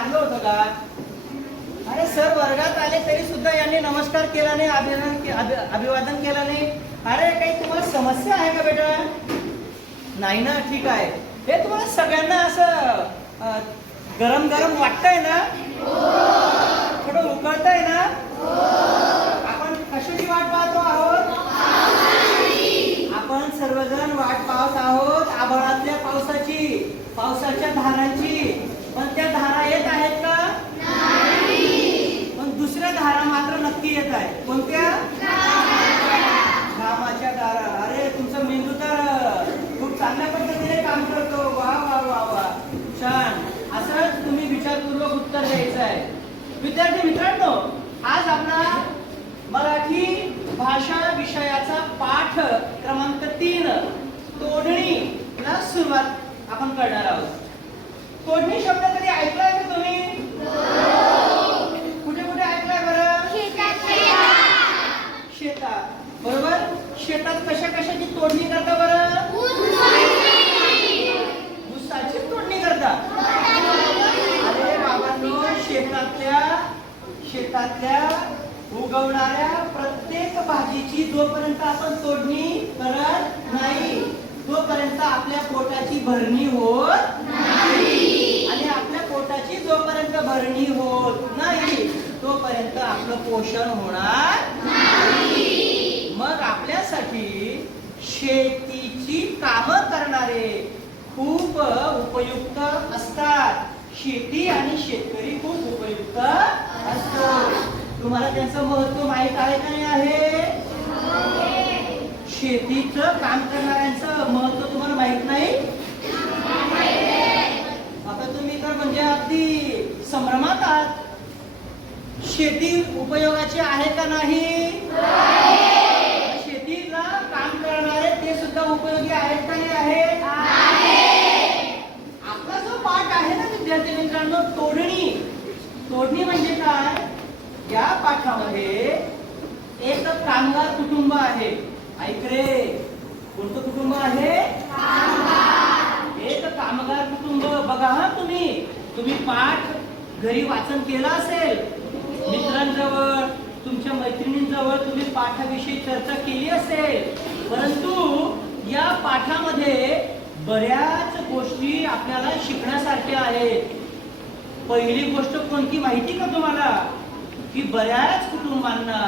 लागलं होतं का? अरे सर वर्गात आले तरी सुद्धा यांनी नमस्कार केला नाही, अभिवादन केला नाही. अरे काही तुम्हाला समस्या आहे का बेटा? नाही ना, ठीक आहे. हे तुम्हाला सगळ्यांना असं गरम गरम वाटतंय ना? थोडं उकळतंय ना? आपण कशाची वाट पाहतो आहोत? आपण सर्वजण वाट पाहत आहोत आभाळातल्या पावसाची, पावसाच्या धारांची. पण त्या धारा येत आहेत का? पण दुसऱ्या धारा मात्र नक्की येत आहेत. कोणत्या? घामाच्या धारा. अरे तुमचा मेंदू तर खूप चांगल्या पद्धतीने काम करतो. वा वा वा वा, छान. असंच तुम्ही विचारपूर्वक उत्तर द्यायचं आहे. विद्यार्थी मित्रांनो, आज आपला मराठी भाषा विषयाचा पाठ क्रमांक 3 तोडणीला सुरुवात आपण करणार आहोत. तोडणी शब्द कधी ऐकलाय का तुम्ही? कुठे कुठे ऐकलाय बरं? शेतात. बरोबर. शेतात कशा कशाची तोडणी करता बरं? ऊसाची तोडणी करता. अरे बाबांनो, शेतातल्या उगवणाऱ्या प्रत्येक भाजीची जोपर्यंत आपण तोडणी करत नाही तोपर्यंत आपल्या पोटाची भरणी होत नाही. आणि आपल्या पोटाची जोपर्यंत भरणी होत नाही तोपर्यंत आपलं पोषण होणार नाही. मग आपल्यासाठी शेतीची कामं करणारे खूप उपयुक्त असतात. शेती आणि शेतकरी खूप उपयुक्त असतात. तुम्हाला त्यांचं महत्व माहित आहे का नाही आहे? शेतीचं काम करणाऱ्यांचं महत्व तुम्हाला माहित नाही? आता तुम्ही तर म्हणजे अगदी संभ्रमात आहात. शेती उपयोगाची आहे का नाही? शेतीला काम करणारे ते सुद्धा उपयोगी आहेत का नाही आहेत? आपला जो पाठ आहे ना विद्यार्थी मित्रांनो, तोडणी. तोडणी म्हणजे काय? या पाठामध्ये एक कामगार कुटुंब आहे. ऐक रे, कोणतं कुटुंब आहे? एक कामगार कुटुंब. बघा हा, तुम्ही पाठ घरी वाचन केलं असेल, मित्रांजवळ तुमच्या मैत्रिणींजवळ तुम्ही पाठाविषयी चर्चा केली असेल, परंतु या पाठामध्ये बऱ्याच गोष्टी आपल्याला शिकण्यासारख्या आहेत. पहिली गोष्ट कोणती माहिती का तुम्हाला? की बऱ्याच कुटुंबांना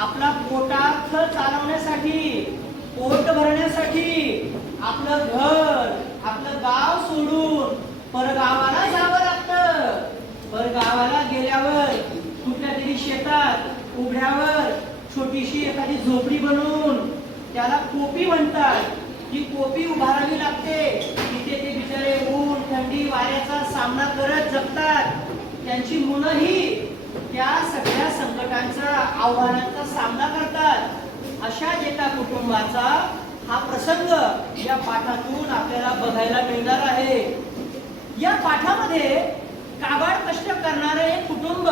आपला पोटार्थ चालवण्यासाठी, पोट भरण्यासाठी आपलं घर, आपलं गाव सोडून परगावाला जावं लागतं. परगावाला गेल्यावर कुठल्या तरी शेतात उघड्यावर छोटीशी एखादी झोपडी बनवून, त्याला कोपी म्हणतात, ती कोपी उभारावी लागते. तिथे ते बिचारे ऊन, थंडी, वाऱ्याचा सामना करत जगतात. त्यांची मुलंही त्या सगळ्या संकटांचा, आव्हानांचा सामना करतात. अशा एका कुटुंबाचा हा प्रसंग या पाठातून आपल्याला बघायला मिळणार आहे. या पाठामध्ये काबाड कष्ट करणारे कुटुंब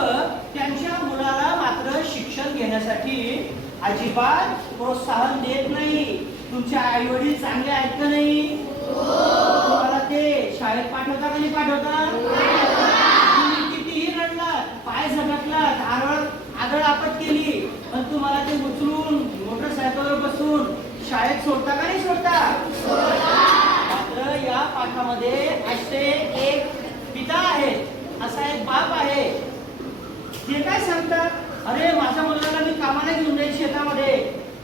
त्यांच्या मुलाला मात्र शिक्षण घेण्यासाठी अजिबात प्रोत्साहन देत नाही. तुमचे आई वडील चांगले आहेत का नाही? तुम्हाला ते शाळेत पाठवता का नाही पाठवता? पाय झटकलात, आदळ आपट केली, पण तुम्हाला ते उचलून मोटरसायकलवर बसून शाळेत सोडता का नाही सोडता? मात्र या पाठामध्ये असे एक पिता आहे, असा एक बाप आहे, ते काय सांगतात? अरे माझ्या मुलाला मी कामाला घेऊन जाईल शेतामध्ये,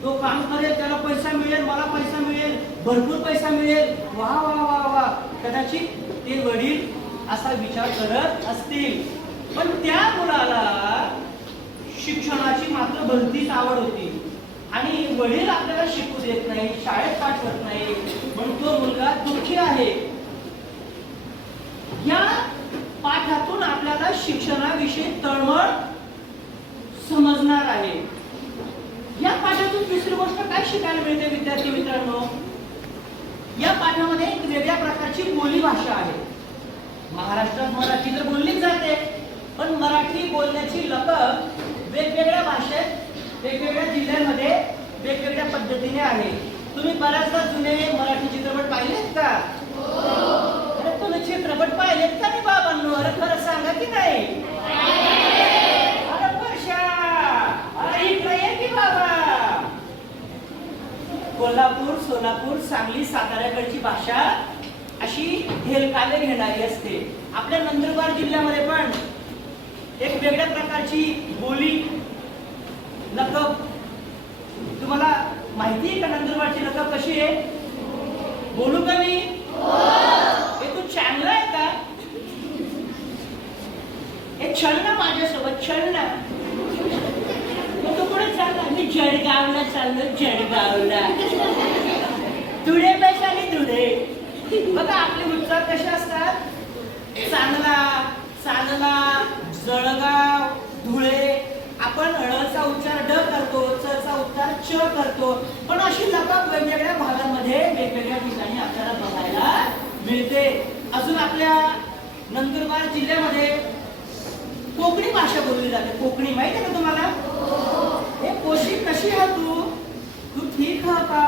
तो काम करेल, त्याला पैसा मिळेल, मला पैसा मिळेल, भरपूर पैसा मिळेल. वा वा वा वा. कदाचित ते वडील असा विचार करत असतील, पण त्या मुलाला शिक्षणाची मात्र भलतीच आवड होती आणि वडील आपल्याला शिकू देत नाही, शाळेत पाठवत नाही, म्हणून तो मुलगा दुःखी आहे. या पाठातून आपल्याला शिक्षणाविषयी तळमळ समजणार आहे. या पाठातून दुसरी गोष्ट काय शिकायला मिळते विद्यार्थी मित्रांनो? या पाठामध्ये एक वेगळ्या प्रकारची बोली भाषा आहे. महाराष्ट्रात मराठी तर बोललीच जाते, पण मराठी बोलण्याची लकब वेगवेगळ्या भाषेत, वेगवेगळ्या जिल्ह्यांमध्ये वेगवेगळ्या पद्धतीने आहे. तुम्ही बऱ्याचदा जुने मराठी चित्रपट पाहिलेत का? तुम्ही चित्रपट पाहिलेत का नाही बाबांनो? बरं खरं सांगा की नाही? अरे वर्षा, अरे इकडे ये की बाबा. कोल्हापूर, सोलापूर, सांगली, साताऱ्याकडची भाषा अशी हेलकावे घेणारी असते. आपल्या नंदुरबार जिल्ह्यामध्ये पण एक वेगळ्या प्रकारची बोली, लकब. तुम्हाला माहिती आहे का नंदुरबारची लकब कशी आहे? बोलू का मी? हे तू चांगला आहे का? हे चल ना माझ्यासोबत, चल ना. मग तू कुठे चालला? मी जळगावला चाललो, जळगावला. धुळे पैशाने धुळे. बघा आपले उच्चार कसे असतात? चांगला, चांगला, जळगाव, धुळे. आपण ळचा उच्चार ड करतो, च चा उच्चार च करतो. पण अशी लकब वेगवेगळ्या भागांमध्ये वेगवेगळ्या ठिकाणी आपल्याला बघायला मिळते. अजून आपल्या नंदुरबार जिल्ह्यामध्ये कोकणी भाषा बोलली जाते. कोकणी माहिती आहे का तुम्हाला? हे कोशी, कशी आहे तू? तू ठीक आहे का?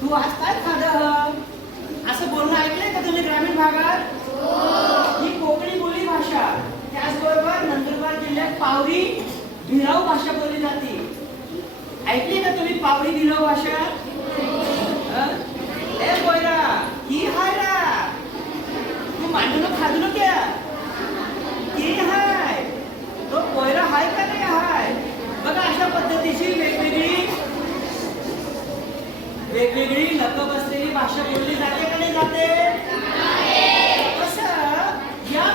तू आज काय खाल्लं? असं बोलणं ऐकलंय का तुम्ही ग्रामीण भागात? ही कोकणी बोली भाषा. त्याचबरोबर नंदुरबार जिल्ह्यात पावरी भिराव भाषा बोलली जाते. ऐकली का तुम्ही पावरी भिराव भाषा? ए बोयरा, की हाय रा? तू मांडून खादून क्या? की हाय? तो पोयरा हाय का नाही हाय? बघा अशा पद्धतीची वेगवेगळी लकब असलेली भाषा बोलली जाते का नाही जाते? कसं या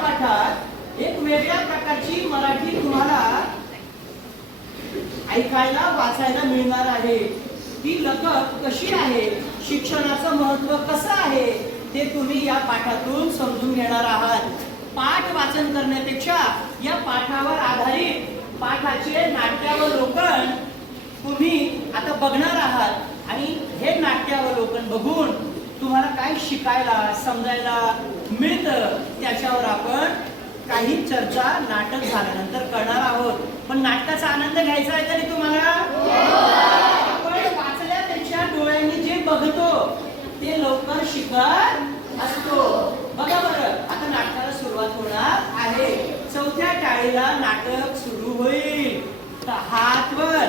पाठात एक वेगळ्या प्रकारची मराठी तुम्हाला ऐकायला वाचायला मिळणार आहे. ती लकब कशी आहे, शिक्षणाचं महत्व कसं आहे ते तुम्ही या पाठातून समजून घेणार आहात. पाठ वाचन करण्यापेक्षा या पाठावर आधारित पाठाचे नाट्यावलोकन तुम्ही आता बघणार आहात आणि हे नाट्यावलोकन बघून तुम्हाला काय शिकायला, समजायला मिळतं त्याच्यावर आपण काही चर्चा नाटक झाल्यानंतर करणार आहोत. पण नाटकाचा आनंद घ्यायचा आहे तरी तुम्हाला? आपण वाचल्यापेक्षा डोळ्यांनी जे बघतो ते लवकर शिकत असतो. बघा बरं, आता नाटकाला सुरुवात होणार आहे. चौथ्या टाळीला नाटक सुरू होईल. तर हात वर.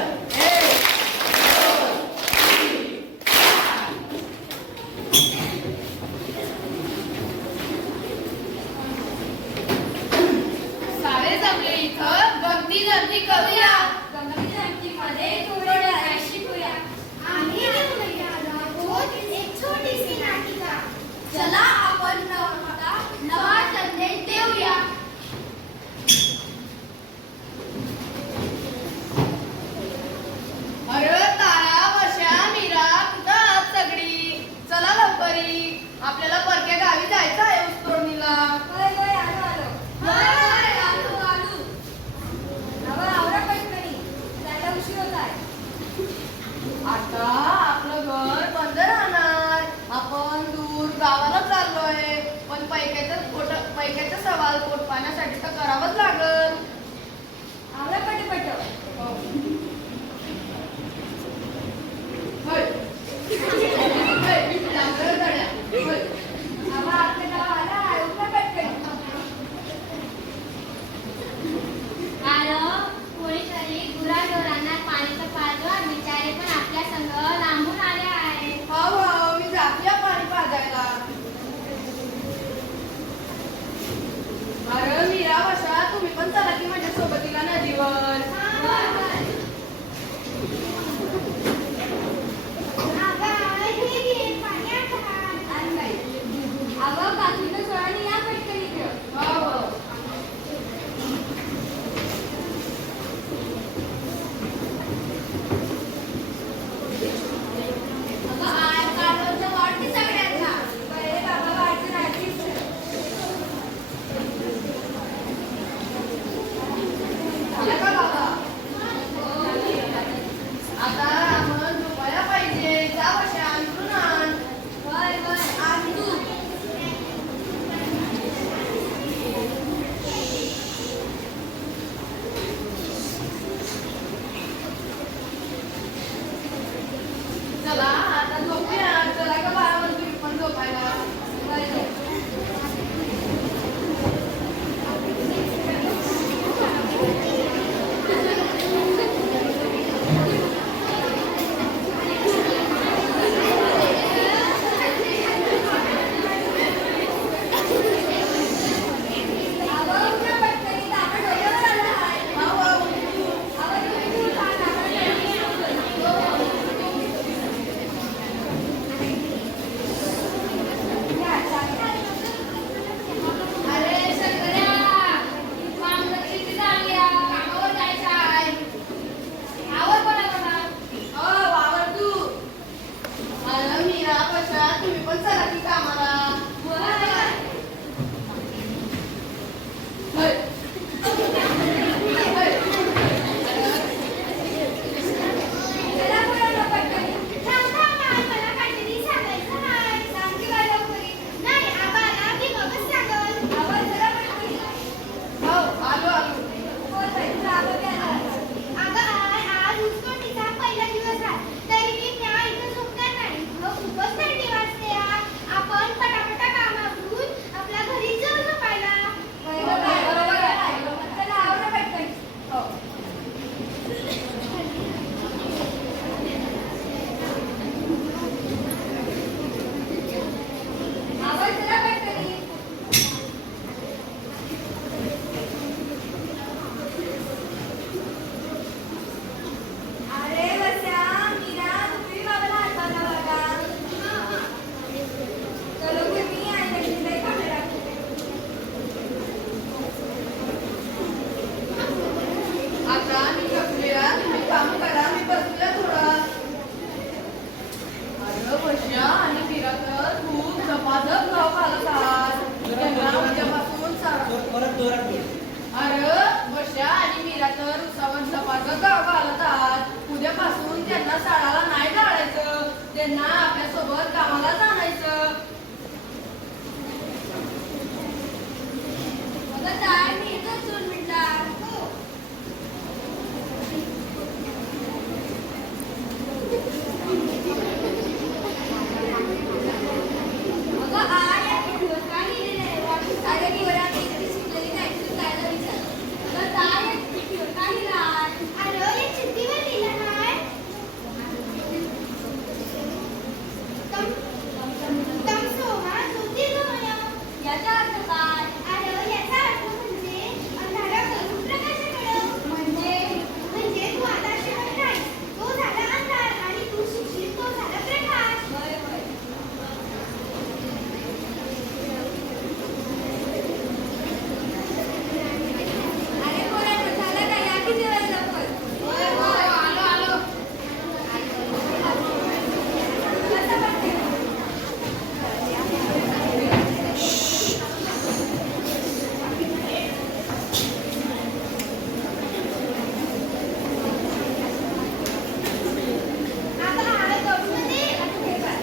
सारे जमले इथं गमती जमती करूया. गमती जमतीमध्ये थोडं शिकूया. आम्ही रोज एक छोटीशी नाटिका. चला आपण नवा संदेश देऊया. अरे तारा, वर्षा, मीरा कुठं आहात सगळी? चला लवकरी, आपल्याला परक्या गावी जायचं आहे ऊसतोडणीला. होय होय, आलो आलो. होय, आलू आलू. नवा आवरा पटकनी, जायला उशीर होत आहे. आता आपलं घर बंद राहणार. आपण दूर गावाला चाललोय, पण पैक्याचा सवाल पोट वर्षा आणि मीरा तर उसावर झपाझप गाव घालतात. उद्यापासून त्यांना शाळाला नाही जायचं, त्यांना आपल्यासोबत गावाला जाणायचं. अगं ताई, मी इथंच 2 मिनिटात. अगं आई, या चिठ्ठीवर काय लिहिलेलं आहे? वाटून साऱ्या दिवसात एकटी शिकलेली नाही तू जायला विचार. अगं ताई, या चिठ्ठीवर काय लिहिलं आहे? अरे, या चिठ्ठीवर लिहिलं आहे. याचा अर्थ काय? याचा अर्थ अंधाराकडून प्रकाशाकडे. म्हणजे तू आता शहर नाही, तो झाला अंधार, आणि तू शिक्षित, तो झाला प्रकाश. होय होय. अरे पोरांनो, झालं का? या की जेवायला लवकर. होय होय, आलो आलो. कसं वाटतंय? आता आई करून दे. आता हे कर.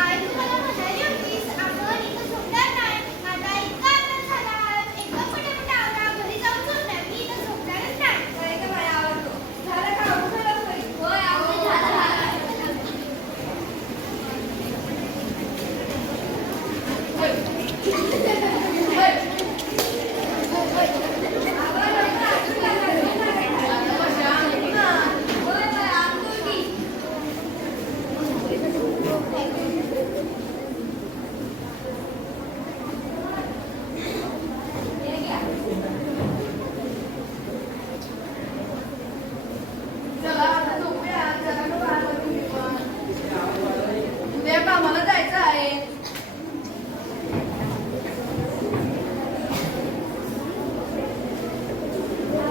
आई, तू मला म्हणाली होतीस आपण इथं झोपणार नाही. आता इतका आनंद झाला. एकदम पटापट आवरा, घरी जाऊन झोपणार. मी इथं झोपणारच नाही. होय गं बाई, आवरतो. झालं का? आवरून झालं घरी? होय, आवरून झालं. आता वर्षा ऐक ना. होय बाई, आणतो की. हे घ्या. चला आता झोपूया. जरा नको आलं तुम्ही पण. उद्या कामाला जायचं आहे.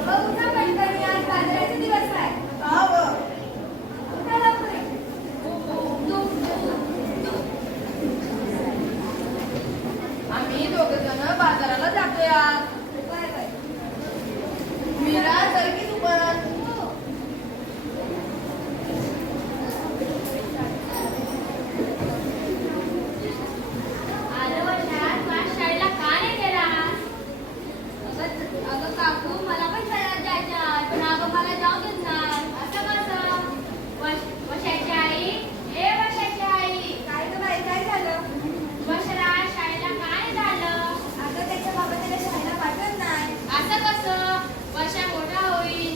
अगं, उठा पटकन, आज बाजाराचा दिवस आहे. हा बघ. उठा लवकर. आम्ही दोघंजण बाजाराला जातोय आज. होय बाई. मीरा चल की तू पण. अरे वर्षा, तू आज शाळेला का नाही गेलास? अगं काकू, मला पण शाळेत जायचं आहे, पण अगं मला जाऊ देत नाही. असं कसं? वर्षाची आई, ए वर्षाची आई. काय गं बाई, काय झालं? वर्षाला शाळेला काय झालं? अगं त्याच्या बाबा त्याला शाळेला पाठवत नाही. असं कसं? वर्षा मोठा होईल,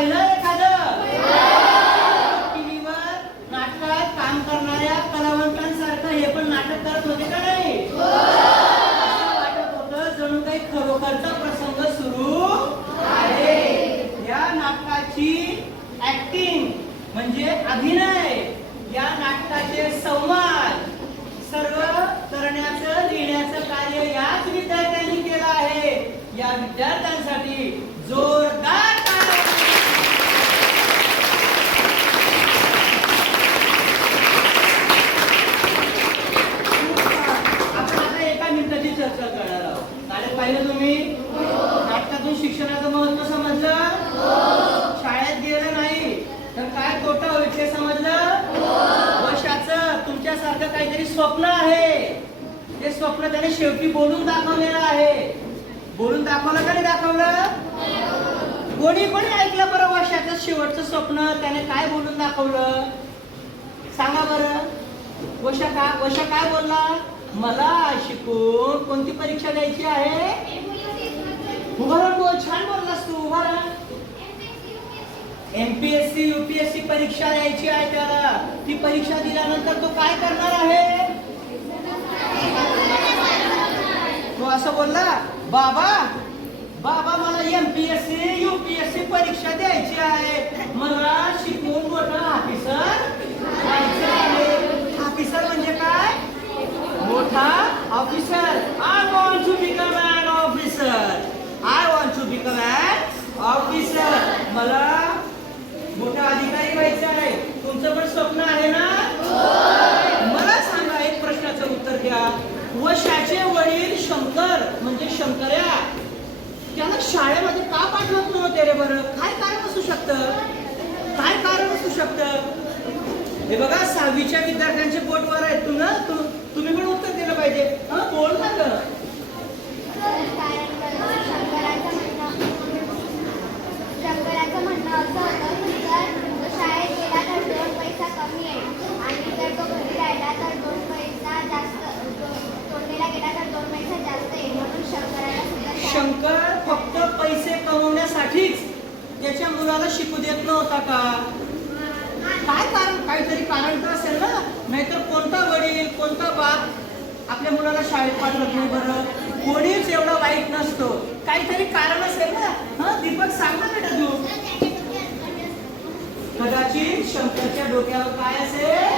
पाहिलं एखादं टीव्हीवर नाटकात काम करणाऱ्या कलावंतांसारखं हे पण नाटक करत होते का नाही? असं वाटत होतं जणू काही खरोखरचा प्रसंग सुरू आहे. या नाटकाची ऍक्टिंग म्हणजे अभिनय, या नाटकाचे संवाद सर्व करण्याचं लिहिण्याचं कार्य याच विद्यार्थ्यांनी केलं आहे. या विद्यार्थ्यांसाठी जोरदार टाळ्या. आपण आता एका मिनिटाची चर्चा करणार आहोत. नाटक पाहिलं तुम्ही? नाटकातून शिक्षणाचं महत्व समजलं? शाळेत गेलं नाही तर काय तोटा होईल ते समजलं? वर्षाचं तुमच्यासारखं काहीतरी स्वप्न आहे, ते स्वप्न त्याने शेवटी बोलून दाखवलेलं आहे. बोलून दाखवलं का नाही दाखवलं? कोणी ऐकलं बरं वर्षाचं शेवटचं स्वप्न त्याने काय बोलून दाखवलं? सांगा बरं. वर्षा काय बोलला? मला शिकून कोणती परीक्षा द्यायची आहे? उभा राहून बोल. छान बोललास तू. उभा राहा. MPSC UPSC परीक्षा द्यायची आहे त्याला. ती परीक्षा दिल्यानंतर तो काय करणार आहे? तो असं बोलला, बाबा मला MPSC UPSC परीक्षा द्यायची आहे, मला शिकून मोठा ऑफिसर व्हायचं आहे. ऑफिसर म्हणजे काय? मोठा officer. I want to become an officer. I want to become an officer. मला मोठा अधिकारी व्हायचं आहे. तुमचं पण स्वप्न आहे ना? मला सांगा, एक प्रश्नाचं उत्तर द्या. वशाचे वडील शंकर म्हणजे शंकर्या त्याला शाळेमध्ये का पाठवत नव्हते रे बरं? काय कारण असू शकतं? काय कारण असू शकतं? हे बघा 6वीच्या विद्यार्थ्यांचे बोट वर आहेत. तुम्ही पण उत्तर दिलं पाहिजे. बोल ना ग. शंकराचं म्हणणं असं होतं की जर तो शाळेत गेला तर 2 पैसा कमी आहे आणि जर तो घरी राहिला तर 2 पैसा जास्त, तोंडीला गेला तर 2 पैसा जास्त आहे. म्हणून शंकराला सुद्धा शंकर फक्त पैसे कमवण्यासाठीच त्याच्या मुलाला शिकू देत नव्हता का? काय कारण? काहीतरी कारण तर असेल ना. नाहीतर कोणता वडील कोणता बाप आपल्या मुलाला शाळेत पाठवत नाही बरं? कोणीच एवढा वाईट नसतो. काहीतरी कारण असेल ना. दीपक सांग ना बेटा तू. कदाचित शंकरच्या डोक्यावर काय असेल?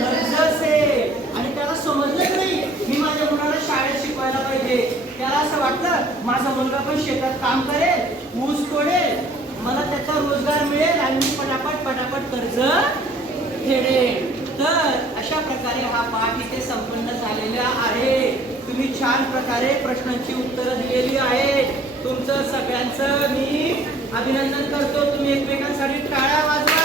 कर्ज असेल आणि त्याला समजलं नाही मी माझ्या मुलाला शाळेत शिकवायला पाहिजे. त्याला असं वाटलं माझा मुलगा पण शेतात काम करेल, ऊस तोडेल, मला त्याचा रोजगार मिळेल आणि मी पटापट कर्ज फेडेल. तर अशा प्रकारे हा पाठ इथे संपन्न झालेला आहे. तुम्ही छान प्रकारे प्रश्नांची उत्तरं दिलेली आहेत. तुमचं सगळ्यांचं मी अभिनंदन करतो. तुम्ही एकमेकांसाठी टाळ्या वाजवा.